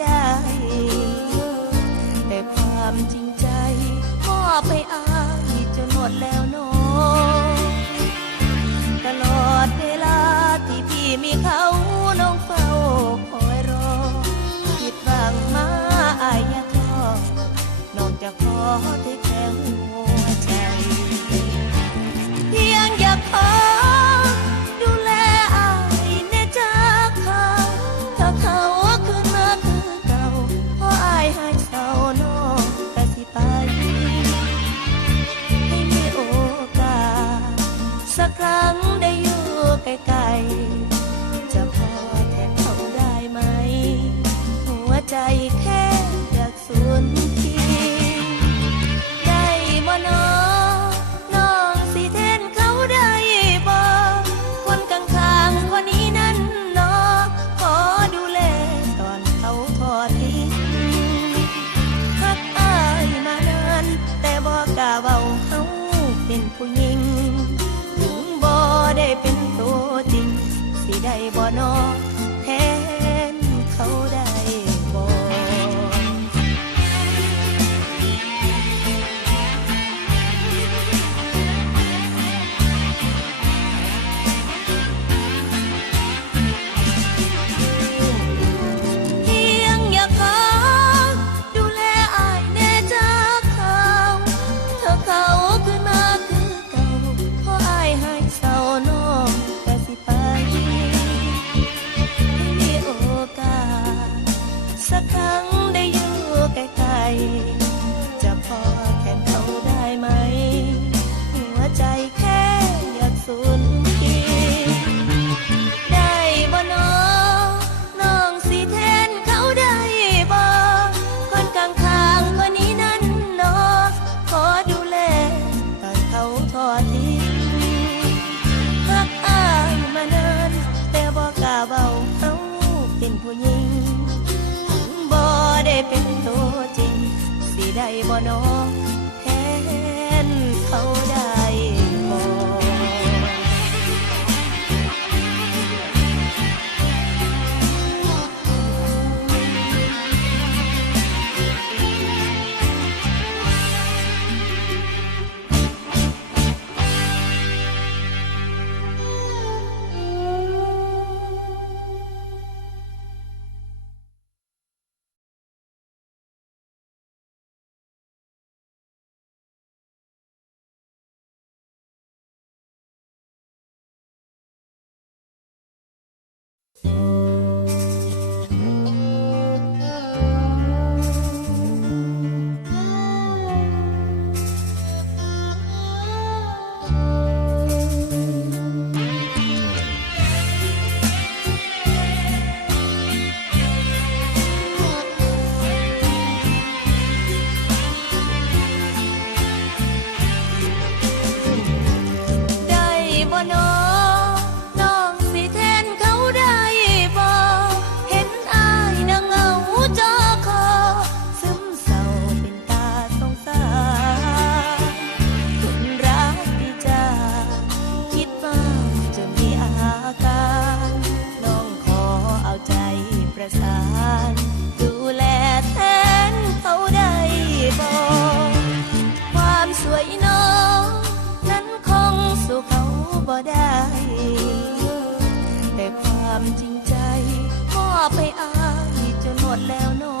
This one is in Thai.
ได้แต่ความจริงใจมอบให้อายจนหมดแล้วน้องตลอดเวลาที่พี่มีเขาน้องเฝ้าคอยรอผิดหวังมาอายอย่าท้อน้องจะขอที่แค่หัวใจเพียงอยากขอดูแลอายในจากเขาถ้าเขาคืนมาคือเก่าเพราะอายให้เศร้าน้องแต่สิไปให้มีโอกาสสักครั้งได้อยู่ใกล้ๆจะพอแทนเขาได้ไหมหัวใจแค่อยากสูญทิ้งได้บ่น้องสิแทนเขาได้บ่คนข้างๆคนนี้นั้นน้องขอดูแลตอนเขาทอดทิ้งฮักอายมานานแต่บ่กล้าเว้าเขาเป็นผู้หญิงถึงบ่ได้เป็นตัวจริงสิได้บ่น้องแทนเขาได้บ่ เพียงอยากขอดูแลอายแน่จากเขาถ้าเขาขึ้นมาคือเก่าเพราะอายให้เศร้าน้องแต่สิไปให้มีโอกาสสักครั้งได้อยู่ใกล้ๆจะพอแทนเขาได้ไหมหัวใจแค่อยากสูญทิ้งได้บ่น้องสิแทนเขาได้บ่คนข้างๆคนนี้นั้นน้องขอดูแลตอนเขาทอดทิ้งรักอายมานานแต่บ่กล้าเว้าเขาเป็นผู้หญิงถึงบ่ได้เป็นตัวจริงสิได้บ่น้องแทนเขาได้บ่ ได้บ่น้องสิแทนเขาได้บ่เห็นอายนั่งเหงาจอคอซึมเศร้าเป็นตาสงสารคนรักพี่จ้าคิดว่าจะมีอาการน้องขอเอาใจประสานดูแลแทนเขาได้บ่ความสวยน้องนั้นคงสู้เขาบ่ได้แต่ความจริงใจมอบให้อายจนหมดแล้วน้